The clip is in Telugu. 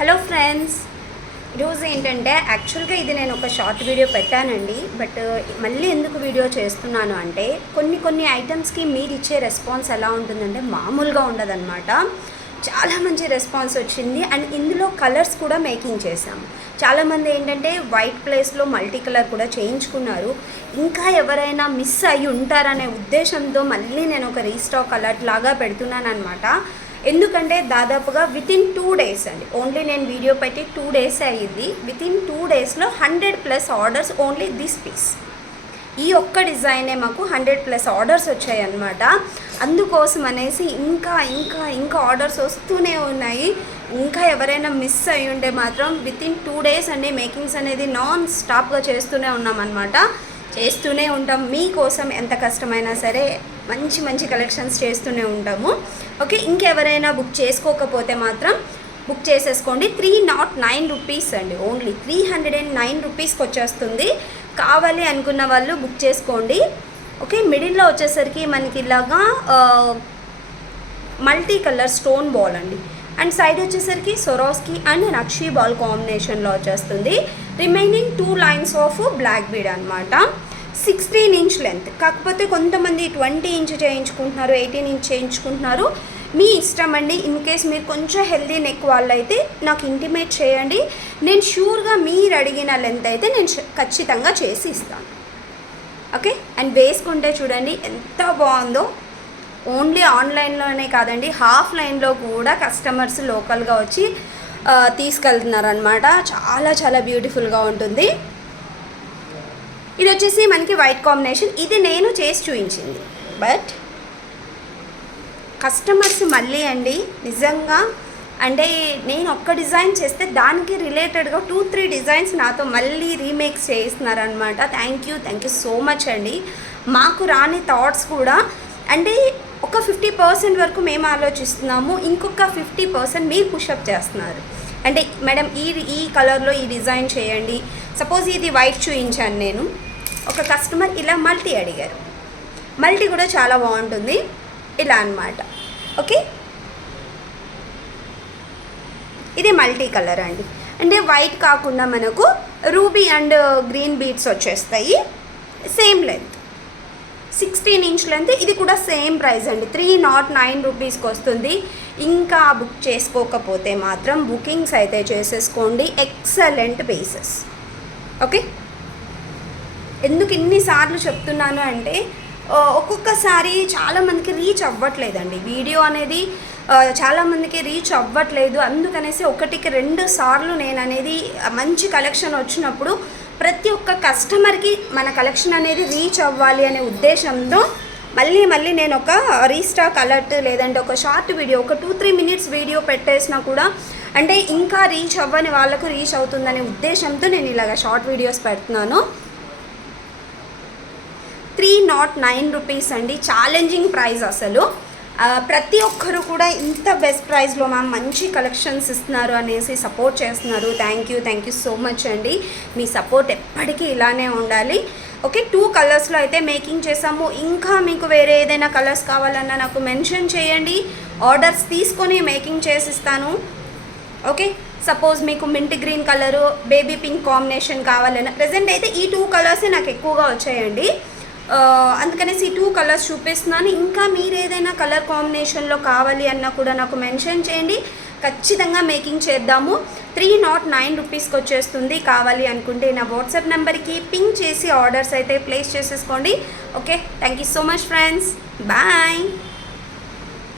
హలో ఫ్రెండ్స్, ఈరోజు ఏంటంటే యాక్చువల్గా ఇది నేను ఒక షార్ట్ వీడియో పెట్టానండి. బట్ మళ్ళీ ఎందుకు వీడియో చేస్తున్నాను అంటే కొన్ని ఐటమ్స్కి మీరు ఇచ్చే రెస్పాన్స్ ఎలా ఉంటుందంటే మామూలుగా ఉండదన్నమాట. చాలా మంచి రెస్పాన్స్ వచ్చింది. అండ్ ఇందులో కలర్స్ కూడా మేకింగ్ చేశాము. చాలామంది ఏంటంటే వైట్ ప్లేస్లో మల్టీ కలర్ కూడా చేయించుకున్నారు. ఇంకా ఎవరైనా మిస్ అయ్యి ఉంటారనే ఉద్దేశంతో మళ్ళీ నేను ఒక రీస్టాక్ అలర్ట్ లాగా పెడుతున్నాను అనమాట. ఎందుకంటే దాదాపుగా వితిన్ 2 days అండి, ఓన్లీ నేను వీడియో పెట్టి 2 days అయ్యింది. వితిన్ 2 daysలో 100+ ఆర్డర్స్ ఓన్లీ దిస్ పీస్. ఈ ఒక్క డిజైనే మాకు 100+ ఆర్డర్స్ వచ్చాయి అన్నమాట. అందుకోసం అనేసి ఇంకా ఆర్డర్స్ వస్తూనే ఉన్నాయి. ఇంకా ఎవరైనా మిస్ అయ్యి ఉంటే మాత్రం వితిన్ 2 days అండి మేకింగ్స్ అనేది నాన్ స్టాప్గా చేస్తూనే ఉన్నామన్నమాట. చేస్తూనే ఉంటాం మీకోసం. ఎంత కష్టమైనా సరే మంచి కలెక్షన్స్ చేస్తూనే ఉంటాము. ఓకే, ఇంకెవరైనా బుక్ చేసుకోకపోతే మాత్రం బుక్ చేసేసుకోండి. 309 రూపీస్ అండి, ఓన్లీ 309 రూపీస్కి వచ్చేస్తుంది. కావాలి అనుకున్న వాళ్ళు బుక్ చేసుకోండి. ఓకే, మిడిల్లో వచ్చేసరికి మనకి ఇలాగా మల్టీ కలర్ స్టోన్ బాల్ అండి. అండ్ సైడ్ వచ్చేసరికి సొరాస్కి అండ్ నక్షీ బాల్ కాంబినేషన్లో వచ్చేస్తుంది. Remaining 2 lines of black bead అనమాట. 16 inch లెంత్. కాకపోతే కొంతమంది 20 inch చేయించుకుంటున్నారు, 18 inch చేయించుకుంటున్నారు. మీ ఇష్టం అండి. ఇన్ కేస్ మీరు కొంచెం హెల్దీ నెక్ వాళ్ళైతే నాకు ఇంటిమేట్ చేయండి. నేను షూర్గా మీరు అడిగిన లెంత్ అయితే నేను ఖచ్చితంగా చేసి ఇస్తాను. ఓకే, అండ్ వేసుకుంటే చూడండి ఎంత బాగుందో. ఓన్లీ ఆన్లైన్లోనే కాదండి, ఆఫ్లైన్లో కూడా కస్టమర్స్ లోకల్గా వచ్చి తీసుకెళ్తున్నారనమాట. చాలా బ్యూటిఫుల్గా ఉంటుంది. ఇది వచ్చేసి మనకి వైట్ కాంబినేషన్. ఇది నేను చేసి చూపించింది. బట్ కస్టమర్స్ మళ్ళీ అండి నిజంగా అంటే నేను ఒక్క డిజైన్ చేస్తే దానికి రిలేటెడ్గా 2-3 డిజైన్స్ నాతో మళ్ళీ రీమేక్స్ చేయిస్తున్నారనమాట. థ్యాంక్ యూ సో మచ్ అండి. మాకు రాని థాట్స్ కూడా అంటే ఒక 50% వరకు మేము ఆలోచిస్తున్నాము, ఇంకొక 50% మీరు పుషప్ చేస్తున్నారు. అంటే మేడం ఈ కలర్లో ఈ డిజైన్ చేయండి. సపోజ్ ఇది వైట్ చూపించాను నేను, ఒక కస్టమర్ ఇలా మల్టీ అడిగారు. మల్టీ కూడా చాలా బాగుంటుంది ఇలా అన్నమాట. ఓకే, ఇది మల్టీ కలర్ అండి. అంటే వైట్ కాకుండా మనకు రూబీ అండ్ గ్రీన్ బీడ్స్ వచ్చేస్తాయి. Same length 16 inch length. ఇది కూడా సేమ్ ప్రైస్ అండి, 309 రూపీస్కి వస్తుంది. ఇంకా బుక్ చేసుకోకపోతే మాత్రం బుకింగ్స్ అయితే చేసేసుకోండి. Excellent pieces. ఓకే, ఎందుకు ఇన్నిసార్లు చెప్తున్నాను అంటే ఒక్కొక్కసారి చాలామందికి రీచ్ అవ్వట్లేదండి. వీడియో అనేది చాలామందికి రీచ్ అవ్వట్లేదు. అందుకనేసి 1-2 సార్లు నేను అనేది మంచి కలెక్షన్ వచ్చినప్పుడు ప్రతి ఒక్క కస్టమర్కి మన కలెక్షన్ అనేది రీచ్ అవ్వాలి అనే ఉద్దేశంతో మళ్ళీ నేను ఒక రీస్టాక్ అలర్ట్ లేదంటే ఒక షార్ట్ వీడియో, ఒక 2-3 minutes వీడియో పెట్టేసినా కూడా అంటే ఇంకా రీచ్ అవ్వని వాళ్ళకు రీచ్ అవుతుందనే ఉద్దేశంతో నేను ఇలాగ షార్ట్ వీడియోస్ పెడుతున్నాను. 309 రూపీస్ అండి, ఛాలెంజింగ్ ప్రైస్ అసలు. ప్రతి ఒక్కరు కూడా ఇంత బెస్ట్ ప్రైస్లో మ్యామ్ మంచి కలెక్షన్స్ ఇస్తున్నారు అనేసి సపోర్ట్ చేస్తున్నారు. థ్యాంక్ యూ సో మచ్ అండి. మీ సపోర్ట్ ఎప్పటికీ ఇలానే ఉండాలి. ఓకే, 2 కలర్స్లో అయితే మేకింగ్ చేసాము. ఇంకా మీకు వేరే ఏదైనా కలర్స్ కావాలన్నా నాకు మెన్షన్ చేయండి, ఆర్డర్స్ తీసుకొని మేకింగ్ చేసిస్తాను. ఓకే, సపోజ్ మీకు mint green colour, baby pink combination కావాలన్నా ప్రజెంట్ అయితే ఈ 2 కలర్సే నాకు ఎక్కువగా వచ్చాయండి. అందుకనేసి ఈ 2 కలర్స్ చూపిస్తున్నాను. ఇంకా మీరు ఏదైనా కలర్ కాంబినేషన్లో కావాలి అన్నా కూడా నాకు మెన్షన్ చేయండి, ఖచ్చితంగా మేకింగ్ చేద్దాము. 309 రూపీస్కి వచ్చేస్తుంది. కావాలి అనుకుంటే నా వాట్సాప్ నెంబర్కి పింక్ చేసి ఆర్డర్స్ అయితే ప్లేస్ చేసేసుకోండి. Okay, thank you so much friends. Bye.